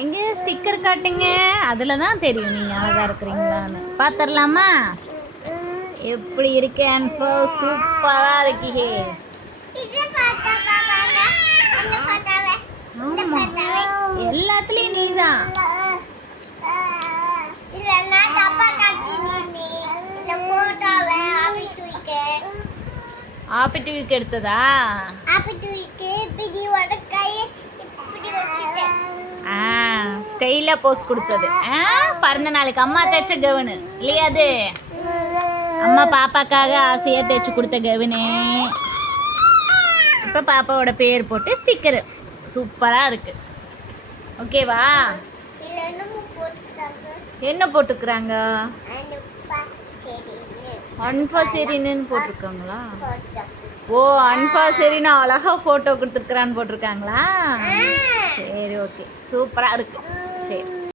எங்க ஸ்டிக்கர் காட்டுங்க, அதுல தான் தெரியும் நீங்க அழகா இருக்கிறீங்களான்னு. பாத்துடலாமா? எப்படி இருக்கு அன்பு? சூப்பரா இருக்கீங்க. எல்லாத்துலயும் நீதான். ஆப்பி டிவிக்கு எடுத்ததா? ஸ்டைலா போஸ் கொடுத்தது. பிறந்த நாளைக்கு அம்மா தைச்ச கவுனு இல்லையா அது? அம்மா பாப்பாக்காக ஆசையா தைச்சு கொடுத்த கவுனு. இப்போ பாப்பாவோட பேர் போட்டு ஸ்டிக்கரு சூப்பரா இருக்கு. ஓகேவா? என்ன போட்டுக்கிறாங்க? அன்பாசரின்னு போட்டிருக்காங்களா? ஓ, அன்பாசரின்னு அழகா ஃபோட்டோ கொடுத்துருக்குறான்னு போட்டிருக்காங்களா? சரி, ஓகே, சூப்பராக இருக்கு. சரி.